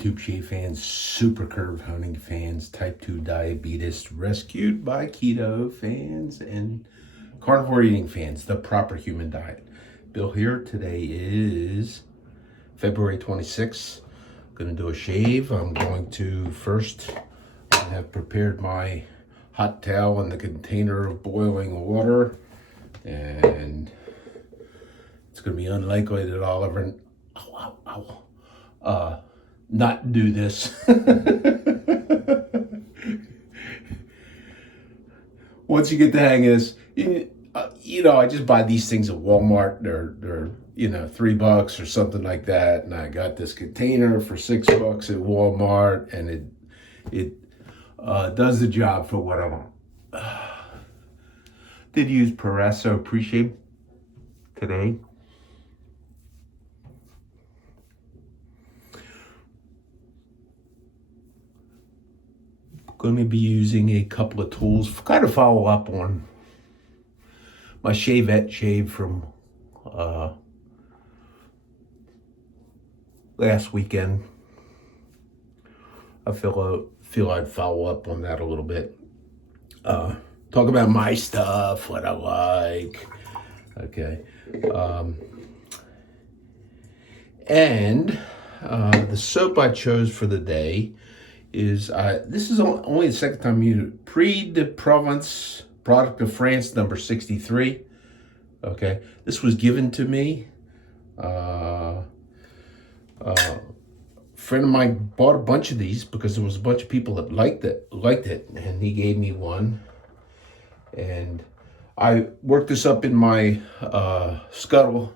YouTube shave fans, super curve honing fans, type 2 diabetes, rescued by keto fans, and carnivore eating fans, the proper human diet. Bill here. Today is February 26th. I'm going to do a shave. I'm going to first, I have prepared my hot towel in the container of boiling water, and it's going to be unlikely that I'll ever not do this. Once you get the hang of this, I just buy these things at Walmart. They're $3 or something like that, and I got this container for $6 at Walmart, and it does the job for what I want. Did use Proraso pre-shave today. Going to be using a couple of tools, kind of follow up on my shavette shave from last weekend. I feel I'd follow up on that a little bit. Talk about my stuff, what I like. Okay. And the soap I chose for the day is, this is only the second time you use Prix de Provence, product of France, number 63. Okay, this was given to me. A friend of mine bought a bunch of these because there was a bunch of people that liked it, and he gave me one. And I worked this up in my Scuttle,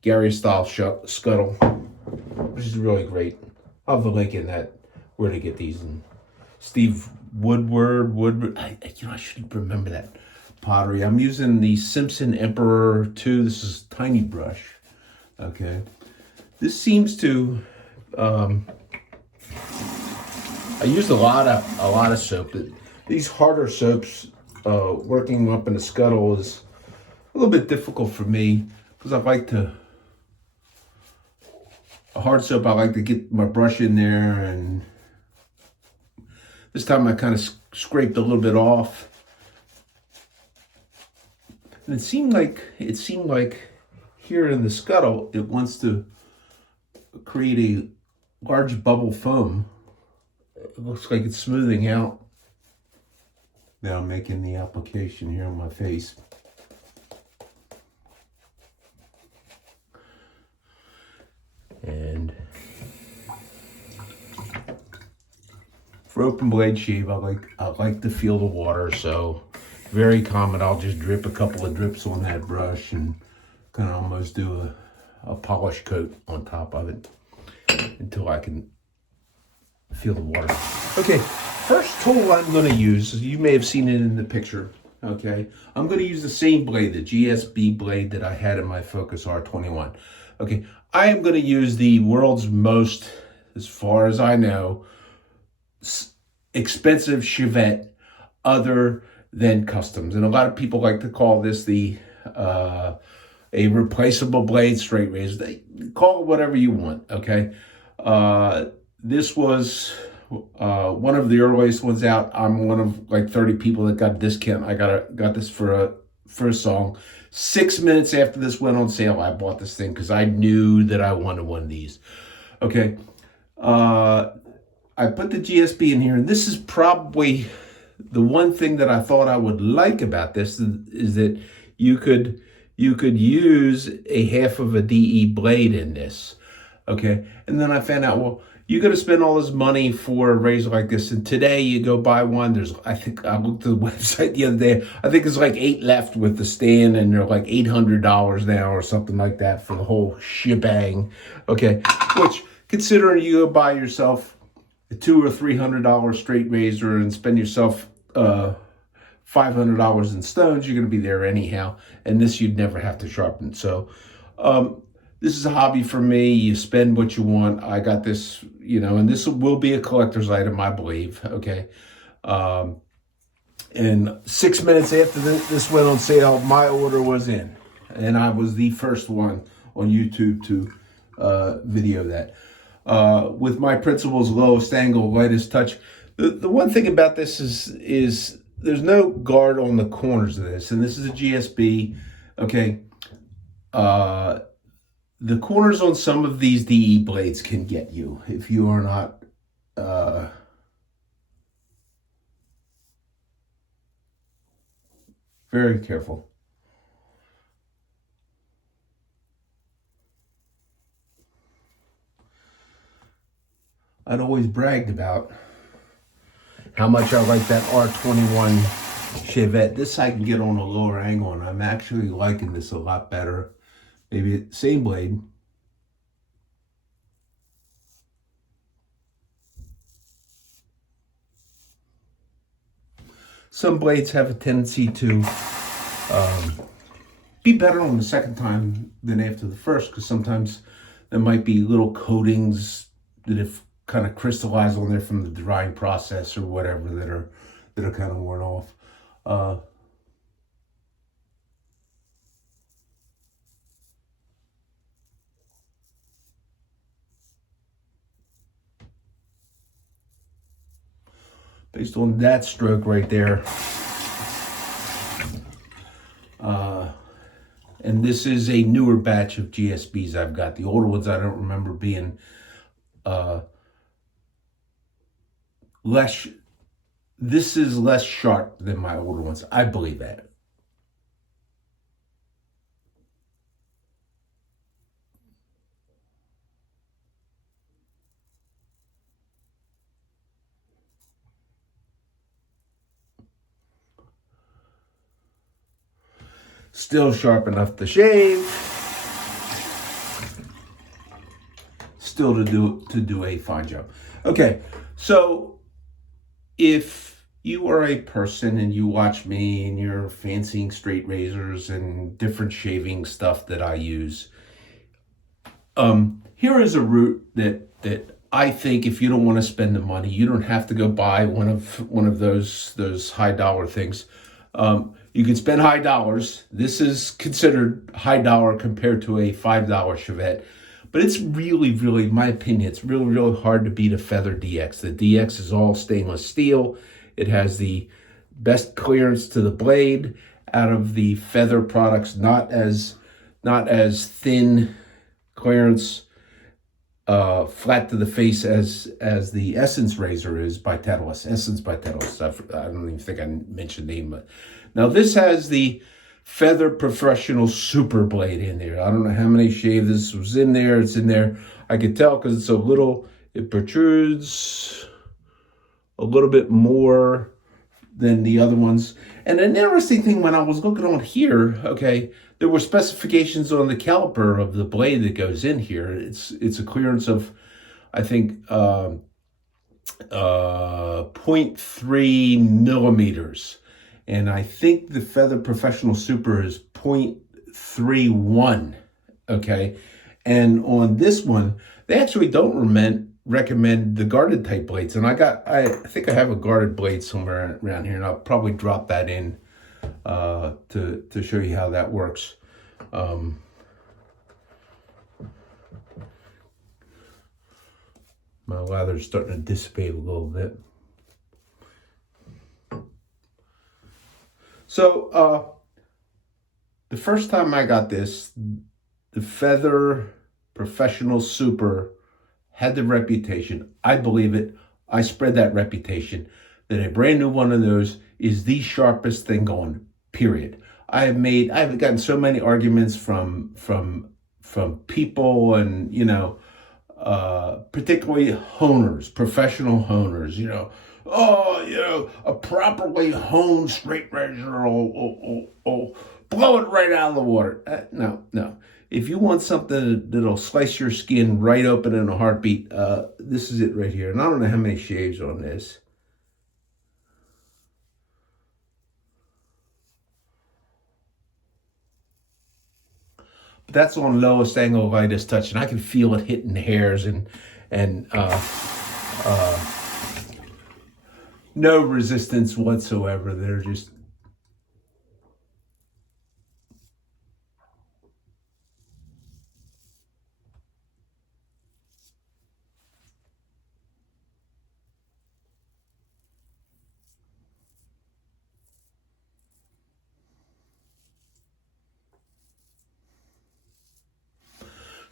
Gary style Scuttle, which is really great. I'll have the link in that, where to get these. And Steve Woodward, I should remember that pottery. I'm using the Simpson Emperor 2. This is a tiny brush. Okay. This seems to, I used a lot of soap. These harder soaps, working up in the Scuttle is a little bit difficult for me because I like to, a hard soap, I like to get my brush in there, and this time I kind of scraped a little bit off. And it seemed like here in the Scuttle, it wants to create a large bubble foam. It looks like it's smoothing out. Now I'm making the application here on my face. And for open blade shave, I like to feel the water, so very common. I'll just drip a couple of drips on that brush and kind of almost do a polish coat on top of it until I can feel the water. Okay, first tool I'm going to use, you may have seen it in the picture. Okay, I'm going to use the same blade, the GSB blade that I had in my Focus R21. Okay, I am going to use the world's most, as far as I know, expensive shavette other than Customs. And a lot of people like to call this a replaceable blade straight razor. They call it whatever you want, okay? This was one of the earliest ones out. I'm one of like 30 people that got a discount. I got this for a song. 6 minutes after this went on sale, I bought this thing because I knew that I wanted one of these. Okay. I put the GSB in here, and this is probably the one thing that I thought I would like about this is that you could use a half of a DE blade in this. Okay. And then I found out, well, you're going to spend all this money for a razor like this. And today you go buy one. I think I looked at the website the other day. I think there's like 8 left with the stand, and they're like $800 now or something like that for the whole shebang. Okay. Which, considering you go buy yourself a $200 or $300 straight razor and spend yourself $500 in stones, you're going to be there anyhow. And this you'd never have to sharpen. So, this is a hobby for me. You spend what you want. I got this, and this will be a collector's item, I believe. Okay. And 6 minutes after this went on sale, my order was in. And I was the first one on YouTube to video that. with my principles, lowest angle, lightest touch. The one thing about this is there's no guard on the corners of this, and this is a GSB. Okay, the corners on some of these DE blades can get you if you are not very careful. I'd always bragged about how much I like that R21 shavette. This I can get on a lower angle, and I'm actually liking this a lot better. Maybe same blade. Some blades have a tendency to be better on the second time than after the first, because sometimes there might be little coatings that have kind of crystallized on there from the drying process or whatever that are kind of worn off. Based on that stroke right there. And this is a newer batch of GSBs I've got. The older ones I don't remember being less. This is less sharp than my older ones. I believe that. Still sharp enough to shave. Still to do a fine job. Okay, so if you are a person and you watch me and you're fancying straight razors and different shaving stuff that I use, here is a route that I think if you don't want to spend the money, you don't have to go buy one of those high dollar things. You can spend high dollars. This is considered high dollar compared to a $5 shavette. But it's really, really, in my opinion, it's really, really hard to beat a Feather DX. The DX is all stainless steel. It has the best clearance to the blade out of the Feather products, not as thin clearance, flat to the face as the Essence razor is by Titleist. Essence by Titleist. I don't even think I mentioned the name, but now this has the Feather Professional Super Blade in there. I don't know how many shaves this was in there. It's in there. I could tell because it's a little, it protrudes a little bit more than the other ones. And an interesting thing, when I was looking on here, okay, there were specifications on the caliper of the blade that goes in here. It's a clearance of, I think, 0.3 millimeters. And I think the Feather Professional Super is 0.31, okay? And on this one, they actually don't recommend the guarded type blades. And I think I have a guarded blade somewhere around here, and I'll probably drop that in to show you how that works. My lather's starting to dissipate a little bit. So, the first time I got this, the Feather Professional Super had the reputation, I believe it, I spread that reputation, that a brand new one of those is the sharpest thing going, period. I've gotten so many arguments from people and, particularly honers, professional honers, a properly honed straight razor will blow it right out of the water. No. If you want something that'll slice your skin right open in a heartbeat, this is it right here. And I don't know how many shaves on this. But that's on lowest angle, lightest touch, and I can feel it hitting the hairs and no resistance whatsoever. They're just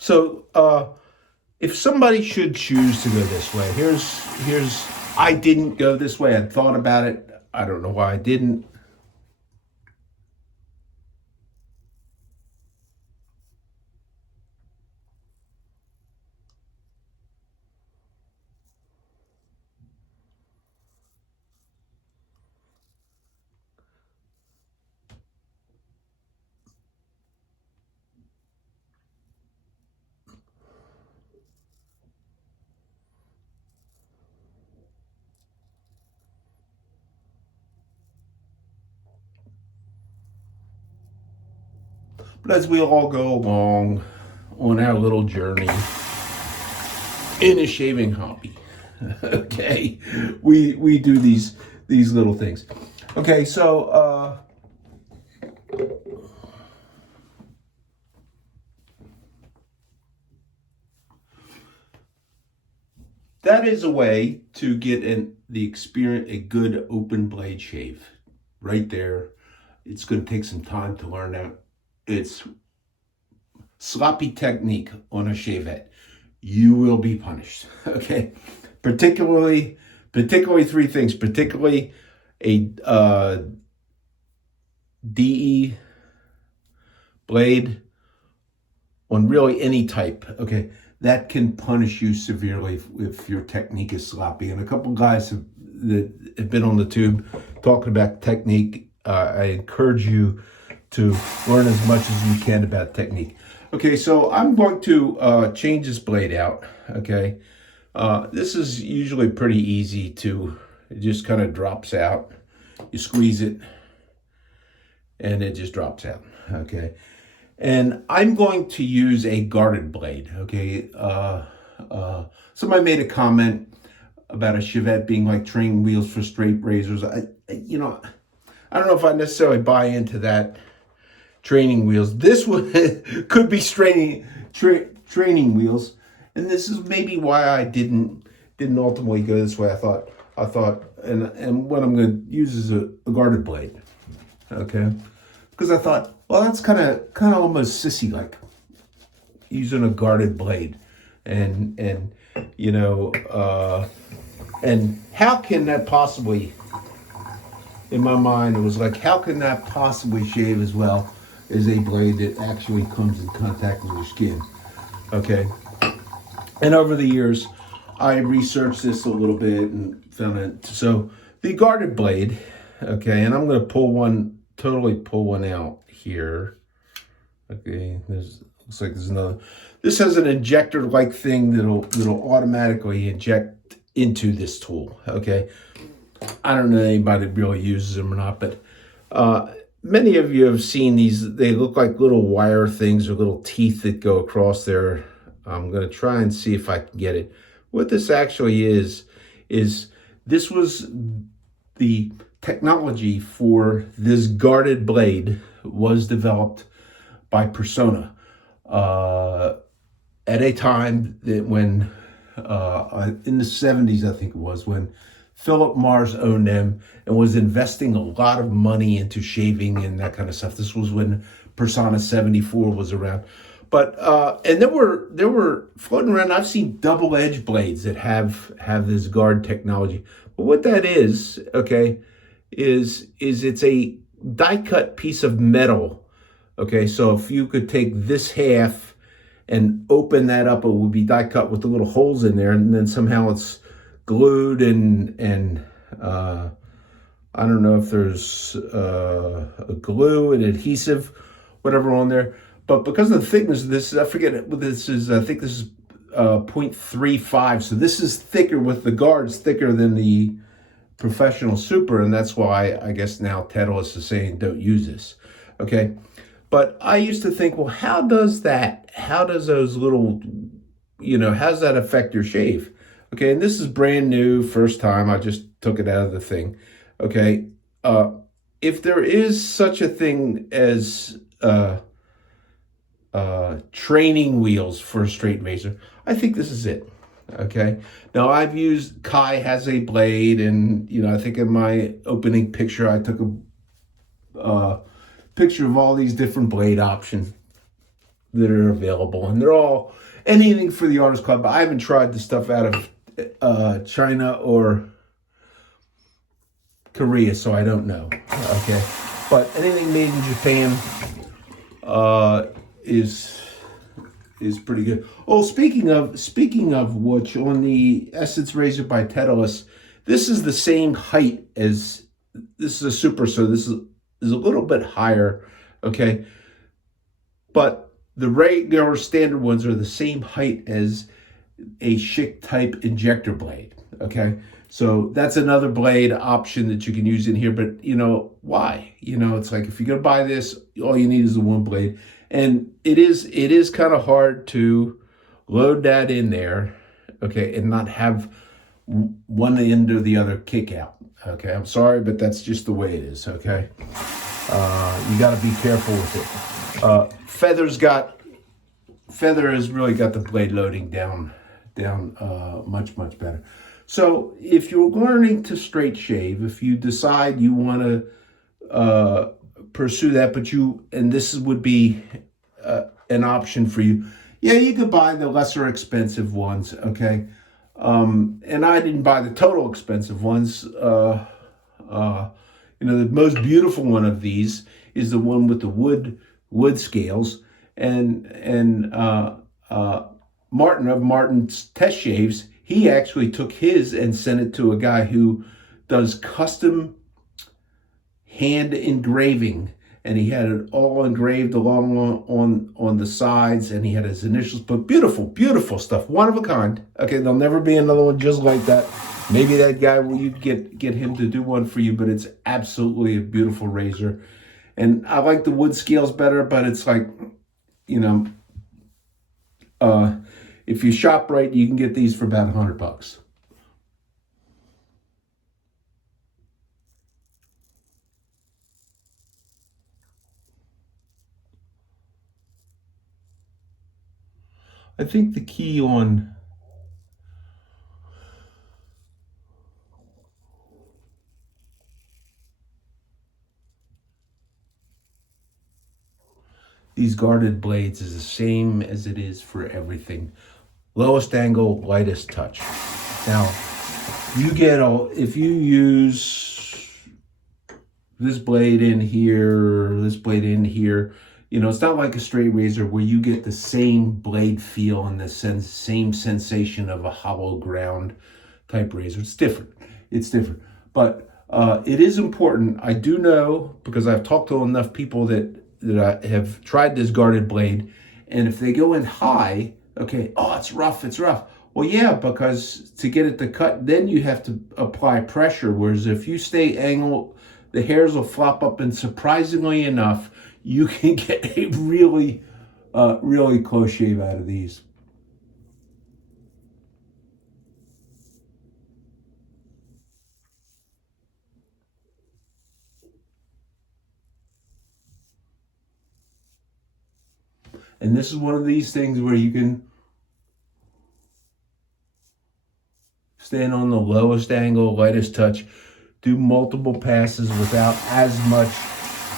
So if somebody should choose to go this way, here's I didn't go this way. I thought about it. I don't know why I didn't. But as we all go along on our little journey in a shaving hobby, okay, we do these little things. Okay, so that is a way to get the experience, a good open blade shave right there. It's going to take some time to learn that. It's sloppy technique on a shavette. You will be punished. Okay, particularly three things. Particularly a DE blade on really any type. Okay, that can punish you severely if your technique is sloppy. And a couple guys that have been on the tube talking about technique. I encourage you to learn as much as you can about technique. Okay, so I'm going to change this blade out. Okay, this is usually pretty easy to, it just kind of drops out. You squeeze it and it just drops out. Okay, and I'm going to use a guarded blade. Okay, somebody made a comment about a shavette being like training wheels for straight razors. I don't know if I necessarily buy into that. Training wheels. This would could be training wheels, and this is maybe why I didn't ultimately go this way. I thought, and what I'm going to use is a guarded blade. Okay, because I thought, well, that's kind of almost sissy like using a guarded blade, and how can that possibly? In my mind, it was like, how can that possibly shave as well as a blade that actually comes in contact with your skin? Okay. And over the years, I researched this a little bit and found it. So the guarded blade, okay, and I'm going to totally pull one out here. Okay, looks like there's another. This has an injector-like thing that'll automatically inject into this tool. Okay. I don't know anybody that really uses them or not, but many of you have seen these. They look like little wire things or little teeth that go across there. I'm going to try and see if I can get it. What this actually is this was the technology for this guarded blade was developed by Persona at a time that when in the 70s, I think it was, when Philip Morris owned them and was investing a lot of money into shaving and that kind of stuff. This was when Persona 74 was around. But and there were floating around. I've seen double edge blades that have this guard technology. But what that is, okay, is it's a die cut piece of metal. Okay, so if you could take this half and open that up, it would be die cut with the little holes in there, and then somehow it's glued and I don't know if there's a glue and adhesive, whatever on there. But because of the thickness of this, I forget what this is. I think this is 0.35. So this is thicker with the guards, thicker than the professional super, and that's why I guess now Titleist is saying don't use this. Okay, but I used to think, well, how does those little, how does that affect your shave? Okay, and this is brand new, first time. I just took it out of the thing. Okay, if there is such a thing as training wheels for a straight razor, I think this is it. Okay, now I've used, Kai has a blade, and I think in my opening picture I took a picture of all these different blade options. that are available, and they're all anything for the Artist Club. I haven't tried the stuff out of China or Korea, so I don't know. Okay, but anything made in Japan is pretty good. Oh, speaking of which, on the Essence Razor by Titleist, this is the same height as this is a super, so this is a little bit higher. Okay, but the regular standard ones are the same height as a Schick type injector blade. Okay, so that's another blade option that you can use in here. But why? It's like, if you're gonna buy this, all you need is the one blade, and it is kind of hard to load that in there, okay, and not have one end or the other kick out. Okay, I'm sorry, but that's just the way it is. Okay, you got to be careful with it. Feather has really got the blade loading down much better. So if you're learning to straight shave, if you decide you want to pursue that, and this would be an option for you, yeah, you could buy the lesser expensive ones. Okay, and I didn't buy the total expensive ones. The most beautiful one of these is the one with the wood scales, and Martin of Martin's Test Shaves, he actually took his and sent it to a guy who does custom hand engraving, and he had it all engraved along on the sides, and he had his initials. But beautiful stuff, one of a kind. Okay, there'll never be another one just like that. Maybe that guy, will you get him to do one for you? But it's absolutely a beautiful razor, and I like the wood scales better. But it's like, if you shop right, you can get these for about $100. I think the key on these guarded blades is the same as it is for everything. Lowest angle, lightest touch. Now, if you use this blade in here, this blade in here, it's not like a straight razor where you get the same blade feel and the same sensation of a hollow ground type razor. It's different. But it is important. I do know, because I've talked to enough people that I have tried this guarded blade, and if they go in high, okay, oh, it's rough. Well, yeah, because to get it to cut, then you have to apply pressure. Whereas if you stay angled, the hairs will flop up, and surprisingly enough, you can get a really close shave out of these. And this is one of these things where you can stand on the lowest angle, lightest touch, do multiple passes without as much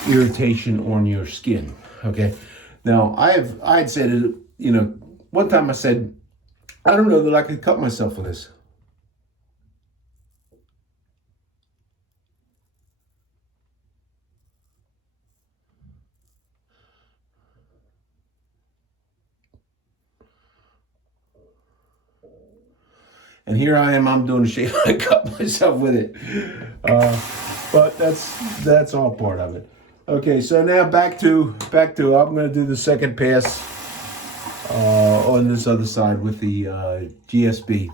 irritation on your skin. Okay. Now, I had said, one time I said, I don't know that I could cut myself with this. And here I am, I'm doing a shave, I cut myself with it. But that's all part of it. Okay, so now back to I'm going to do the second pass on this other side with the GSB.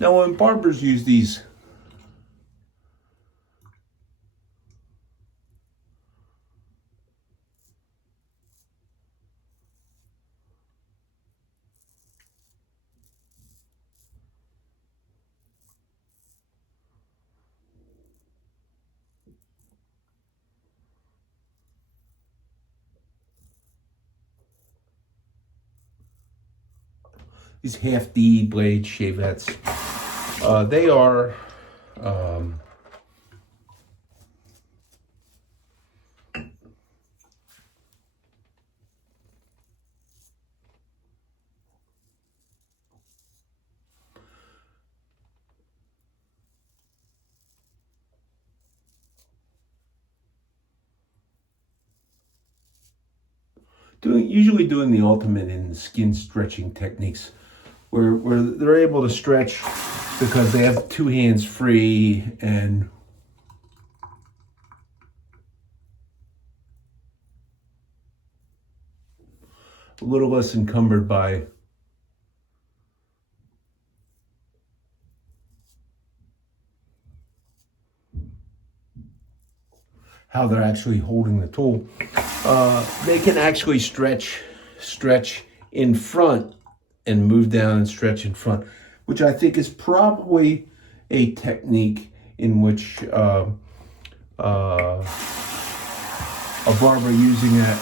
Now, when barbers use these these half D blade shavettes. They are usually doing the ultimate in skin stretching techniques, where they're able to stretch because they have two hands free and a little less encumbered by how they're actually holding the tool. They can actually stretch in front and move down and stretch in front, which I think is probably a technique in which a barber using that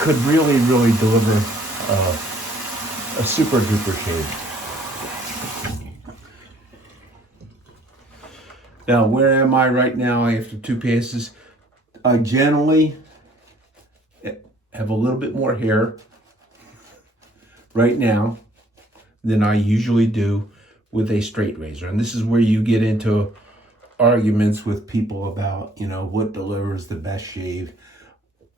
could really deliver a super duper shave. Now, where am I right now after two passes? I generally have a little bit more hair right now than I usually do with a straight razor. And this is where you get into arguments with people about, you know, what delivers the best shave,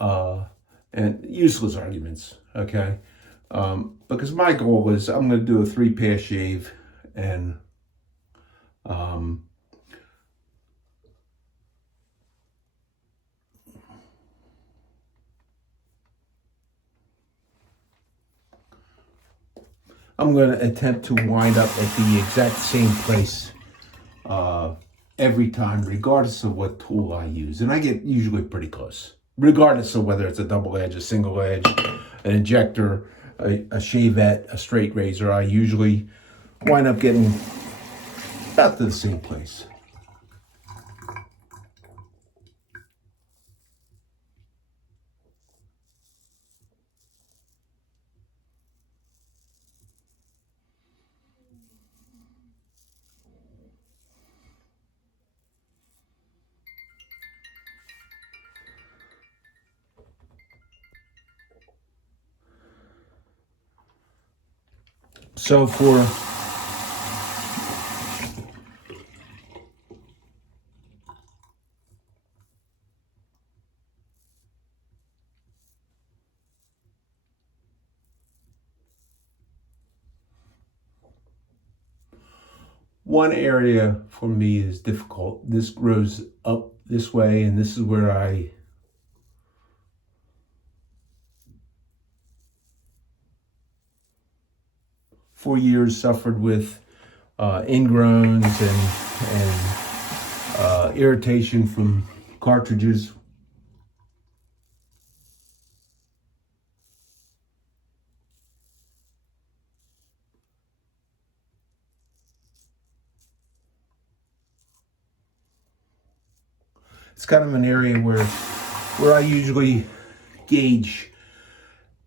and useless arguments, okay? Because my goal is I'm going to do a 3-pass shave, and I'm going to attempt to wind up at the exact same place every time, regardless of what tool I use. And I get usually pretty close, regardless of whether it's a double edge, a single edge, an injector, a shavette, a straight razor. I usually wind up getting about to the same place. So for one area for me is difficult. This grows up this way, and this is where I for years suffered with ingrowns and irritation from cartridges. It's kind of an area where I usually gauge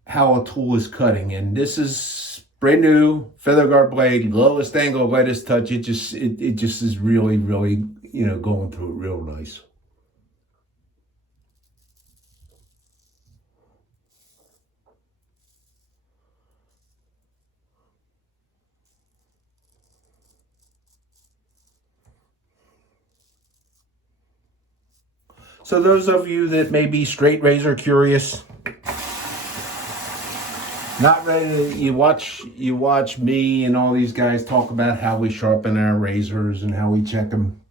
how a tool is cutting, and this is brand new feather guard blade, lowest angle, lightest touch. It just is really, you know, going through it real nice. So those of you that may be straight razor curious, not ready to, you watch me and all these guys talk about how we sharpen our razors and how we check them.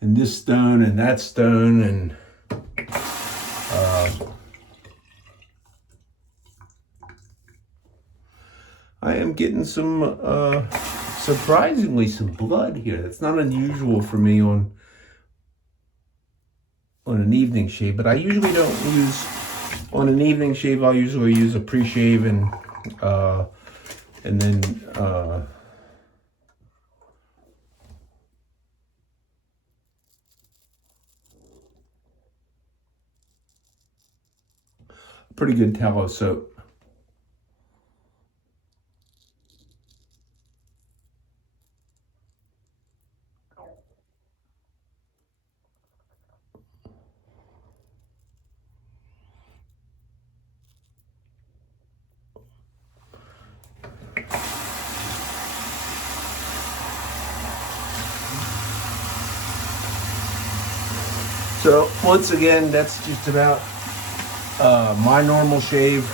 And this stone and that stone, and I am getting some surprisingly some blood here. That's not unusual for me on an evening shave, but I usually don't use, on an evening shave, I'll usually use a pre-shave and then pretty good tallow soap. So once again, that's just about my normal shave.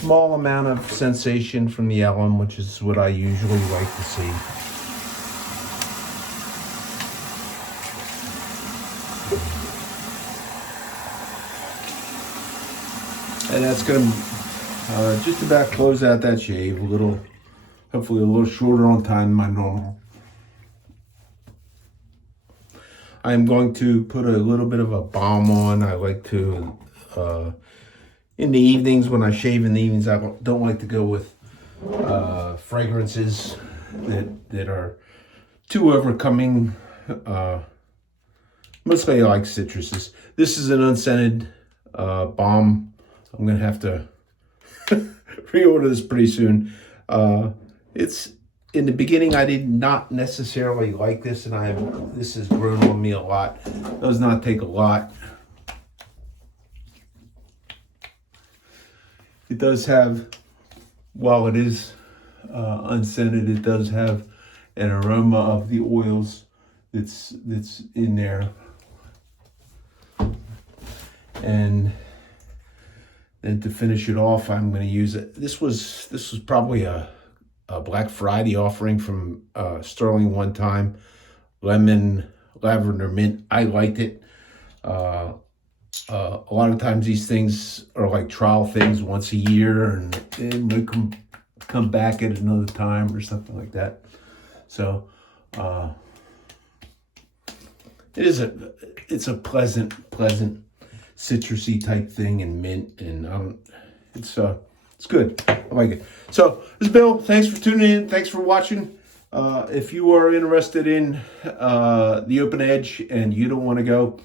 Small amount of sensation from the alum, which is what I usually like to see. And that's going to just about close out that shave. Hopefully a little shorter on time than my normal. I'm going to put a little bit of a balm on. I like to, in the evenings, when I shave in the evenings, I don't like to go with fragrances that are too overcoming. Mostly I like citruses. This is an unscented balm. I'm going to have to reorder this pretty soon. It's in the beginning, I did not necessarily like this, and this has grown on me a lot. It does not take a lot. It does have, while it is unscented, it does have an aroma of the oils that's in there. And then to finish it off, I'm going to use it. This was probably a Black Friday offering from Sterling one time. Lemon, lavender, mint. I liked it. A lot of times these things are like trial things once a year, and they might come back at another time or something like that. So it's a pleasant citrusy type thing, and mint, and it's good. I like it. So this is Bill. Thanks for tuning in. Thanks for watching. If you are interested in the open edge and you don't want to go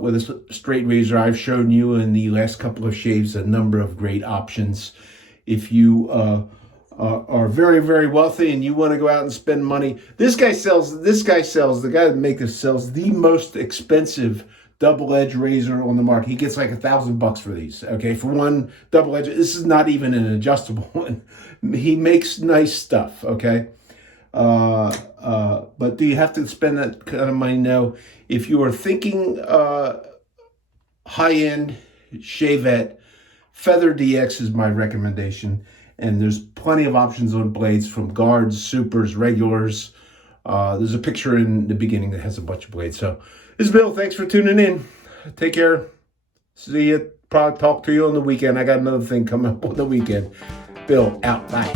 with a straight razor, I've shown you in the last couple of shaves a number of great options. If you are very, very wealthy and you want to go out and spend money, the guy that makes this sells the most expensive double-edged razor on the market. He gets like $1,000 for these, okay, for one double-edged. This is not even an adjustable one. He makes nice stuff, okay? But do you have to spend that kind of money? No. If you are thinking high-end shavette, Feather DX is my recommendation. And there's plenty of options on blades, from guards, supers, regulars. There's a picture in the beginning that has a bunch of blades. So this is Bill. Thanks for tuning in. Take care. See you. Probably talk to you on the weekend. I got another thing coming up on the weekend. Bill, out. Bye.